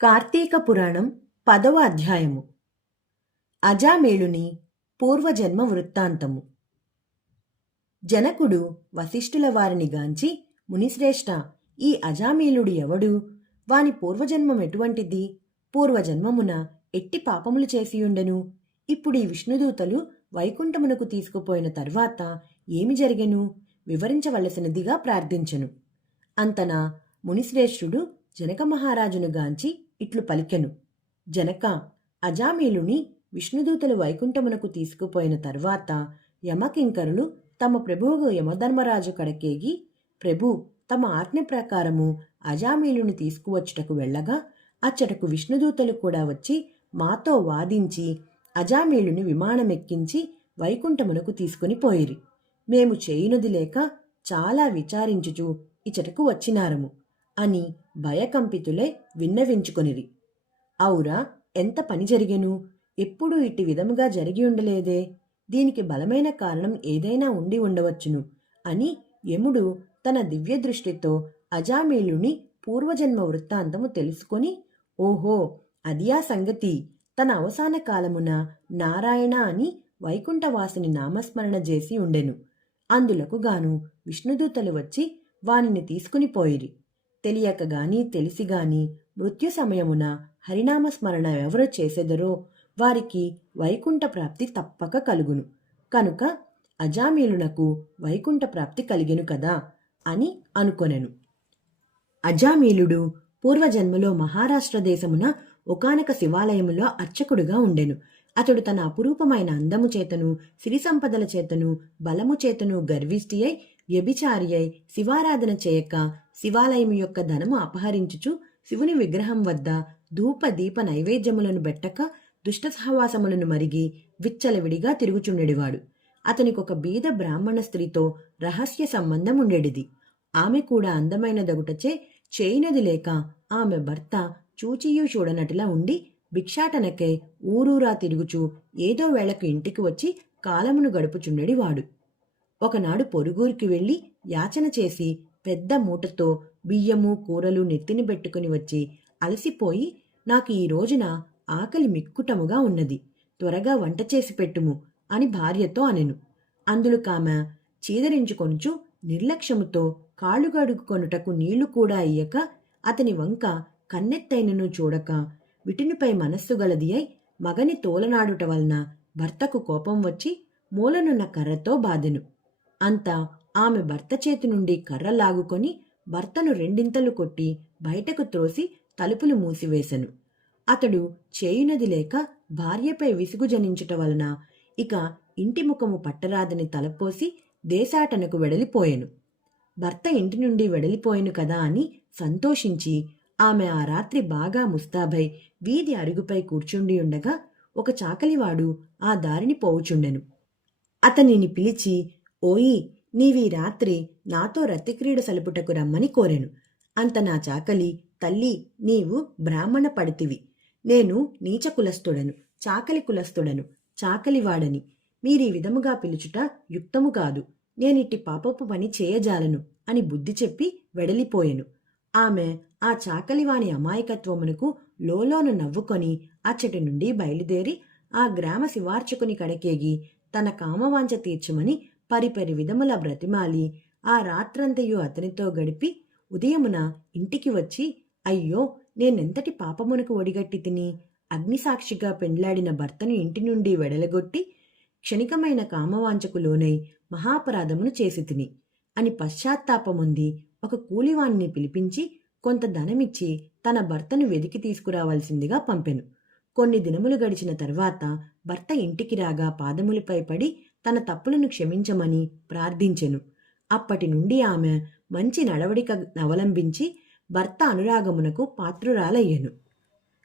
కార్తీక పురాణం పదవ అధ్యాయము. అజామేళుని పూర్వజన్మ వృత్తాంతము. జనకుడు వశిష్ఠుల వారిని గాంచి మునిశ్రేష్ఠ ఈ అజామేలుడు ఎవడు? వాని పూర్వజన్మం ఎటువంటిది? పూర్వజన్మమున ఎట్టి పాపములు చేసియుండెను? ఇప్పుడు ఈ విష్ణుదూతలు వైకుంఠమునకు తీసుకుపోయిన తర్వాత ఏమి జరిగెను? వివరించవలసినదిగా ప్రార్థించెను. అంతనా మునిశ్రేష్ఠుడు జనక మహారాజును గాంచి ఇట్లు పలికెను. జనక అజామీలుని విష్ణుదూతలు వైకుంఠమునకు తీసుకుపోయిన తర్వాత యమకింకరులు తమ ప్రభువుకు యమధర్మరాజు కడకేగి ప్రభు తమ ఆజ్ఞ ప్రకారము అజామీలుని తీసుకువచ్చుటకు వెళ్ళగా అచ్చటకు విష్ణుదూతలు కూడా వచ్చి మాతో వాదించి అజామీలుని విమానమెక్కించి వైకుంఠమునకు తీసుకుని పోయిరి. మేము చేయునది లేక చాలా విచారించుచు ఇచ్చటకు వచ్చినారము. అని భయకంపితులై విన్నవించుకొనిరి. ఔరా ఎంత పని జరిగెను? ఎప్పుడూ ఇట్టి విధముగా జరిగి ఉండలేదే. దీనికి బలమైన కారణం ఏదైనా ఉండి ఉండవచ్చును అని యముడు తన దివ్య దృష్టితో పూర్వజన్మ వృత్తాంతము తెలుసుకొని ఓహో అదియా సంగతి. తన అవసాన కాలమున నారాయణ అని వైకుంఠవాసిని నామస్మరణ చేసి ఉండెను. అందులకు గాను విష్ణుదూతలు వచ్చి వానిని తీసుకుని పోయిరి. తెలియక గాని తెలిసి గాని మృత్యు సమయమున హరినామస్మరణ ఎవరు చేసెదరో వారికి వైకుంఠ ప్రాప్తి తప్పక కలుగును. కనుక అజామీలునకు వైకుంఠ ప్రాప్తి కలిగెను కదా అని అనుకొనెను. అజామీలుడు పూర్వజన్మలో మహారాష్ట్ర దేశమున ఒకానొక శివాలయములో అర్చకుడుగా ఉండెను. అతడు తన అపురూపమైన అందము చేతను సిరి సంపదల చేతను బలము చేతను గర్విష్టి అయి వ్యభిచారి అయి శివారాధన చేయక శివాలయం యొక్క ధనము అపహరించుచు శివుని విగ్రహం వద్ద ధూప దీప నైవేద్యములను బెట్టక దుష్ట సహవాసములను మరిగి విచ్చలవిడిగా తిరుగుచుండెడివాడు. అతనికి ఒక బీద బ్రాహ్మణ స్త్రీతో రహస్య సంబంధం ఉండేడిది ఆమె కూడా అందమైన దగుటచే చేయినది లేక ఆమె భర్త చూచియూ చూడనటిలా ఉండి భిక్షాటనకై ఊరూరా తిరుగుచూ ఏదో వేళకు ఇంటికి వచ్చి కాలమును గడుపుచుండెడివాడు. ఒకనాడు పొరుగురికి వెళ్ళి యాచన చేసి పెద్ద మూటతో బియ్యము కూరలు నెత్తిని పెట్టుకుని వచ్చి అలసిపోయి నాకు ఈ రోజున ఆకలి మిక్కుటముగా ఉన్నది. త్వరగా వంట చేసి పెట్టుము అని భార్యతో అనెను. అందులోకామె చీదరించుకొనుచు నిర్లక్ష్యముతో కాళ్ళు కడుగుకొనుటకు నీళ్ళు కూడా అయ్యక అతని వంక కన్నెత్తైనను చూడక విటినిపై మనస్సు గలది అయి మగని తోలనాడుట వలన భర్తకు కోపం వచ్చి మూలనున్న కర్రతో బాధెను. అంతా ఆమె భర్త చేతి నుండి కర్ర లాగుకొని భర్తను రెండింతలు కొట్టి బయటకు త్రోసి తలుపులు మూసివేశను. అతడు చేయునది లేక భార్యపై విసుగు జనించుట వలన ఇక ఇంటి ముఖము పట్టరాదని తలపోసి దేశాటనకు వెడలిపోయెను. భర్త ఇంటి నుండి వెడలిపోయెను కదా అని సంతోషించి ఆమె ఆ రాత్రి బాగా ముస్తాబై వీధి అరుగుపై కూర్చుండి ఉండగా ఒక చాకలివాడు ఆ దారిని పోవుచుండెను. అతనిని పిలిచి ఓయి నీవీ రాత్రి నాతో రతిక్రీడ సలుపుటకు రమ్మని కోరాను. అంత నా చాకలి తల్లి నీవు బ్రాహ్మణ పడితివి. నేను నీచ కులస్తుడను చాకలి కులస్తుడను చాకలివాడని మీరీ విధముగా పిలుచుట యుక్తము కాదు. నేనిట్టి పాపపు పని చేయజాలను అని బుద్ధి చెప్పి వెడలిపోయెను. ఆమె ఆ చాకలివాని అమాయకత్వమునకు లోలోను నవ్వుకొని అచ్చటి నుండి బయలుదేరి ఆ గ్రామ శివార్చకుని కడకేగి తన కామవాంఛ తీర్చమని పరిపరి విధముల బ్రతిమాలి. ఆ రాత్రంతయు అతనితో గడిపి ఉదయమున ఇంటికి వచ్చి అయ్యో నేనెంతటి పాపమునకు ఒడిగట్టి తిని అగ్నిసాక్షిగా పెండ్లాడిన భర్తను ఇంటి నుండి వెడలగొట్టి క్షణికమైన కామవాంచకు లోనై మహాపరాధమును చేసి తిని. అని పశ్చాత్తాపముంది ఒక కూలివాణ్ణి పిలిపించి కొంత ధనమిచ్చి తన భర్తను వెదికి తీసుకురావాల్సిందిగా పంపెను. కొన్ని దినములు గడిచిన తర్వాత భర్త ఇంటికి రాగా పాదములపై పడి తన తప్పులను క్షమించమని ప్రార్థించెను. అప్పటి నుండి ఆమె మంచి నడవడిక అవలంబించి భర్త అనురాగమునకు పాత్రురాలయ్యెను.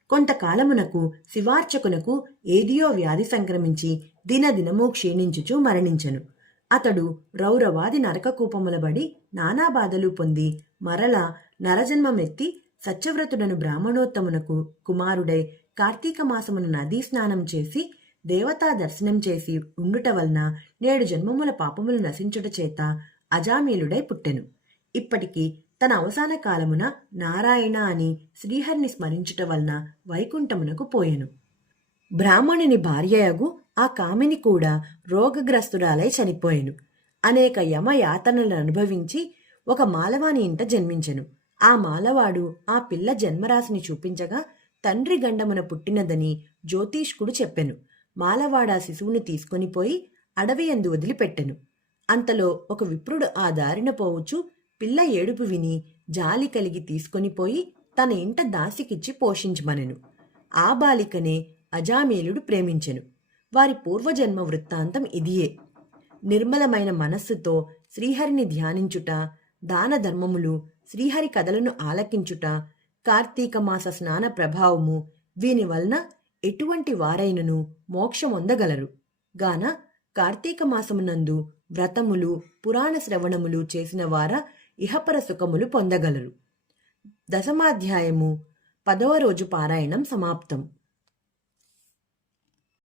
కొంతకాలమునకు శివార్చకునకు ఏదియో వ్యాధి సంక్రమించి దినదినము క్షీణించుచూ మరణించెను. అతడు రౌరవాది నరకకూపములబడి నానా బాధలు పొంది మరల నరజన్మమెత్తి సత్యవ్రతుడను బ్రాహ్మణోత్తమునకు కుమారుడై కార్తీక మాసమున నదీ స్నానం చేసి దేవతా దర్శనం చేసి ఉండుట వలన నేడు జన్మముల పాపములు నశించుట చేత అజామీలుడై పుట్టెను. ఇప్పటికీ తన అవసాన కాలమున నారాయణ అని శ్రీహరిని స్మరించుట వలన వైకుంఠమునకు పోయెను. బ్రాహ్మణుని భార్యయగు ఆ కామిని కూడా రోగగ్రస్తురాలై చనిపోయెను. అనేక యమ యాతనలను అనుభవించి ఒక మాలవాని ఇంట జన్మించెను. ఆ మాలవాడు ఆ పిల్ల జన్మరాశిని చూపించగా తండ్రి గండమున పుట్టినదని జ్యోతిష్కుడు చెప్పెను. మాలవాడ శిశువుని తీసుకొని పోయి అడవి అందు వదిలిపెట్టెను. అంతలో ఒక విప్రుడు ఆ దారిన పోవచ్చు. పిల్ల ఏడుపు విని జాలి కలిగి తీసుకొని పోయి తన ఇంట దాసికిచ్చి పోషించమనెను. ఆ బాలికనే అజామేలుడు ప్రేమించెను. వారి పూర్వజన్మ వృత్తాంతం ఇదియే. నిర్మలమైన మనస్సుతో శ్రీహరిని ధ్యానించుట దాన ధర్మములు శ్రీహరి కథలను ఆలకించుట కార్తీక మాస స్నాన ప్రభావము వీని వలన ఎటువంటి వారైనను మోక్షమొందగలరు గాన కార్తీక మాసమునందు వ్రతములు పురాణ శ్రవణములు చేసిన వార ఇహపర సుఖములు పొందగలరు. దశమాధ్యాయము పదవ రోజు పారాయణం సమాప్తం.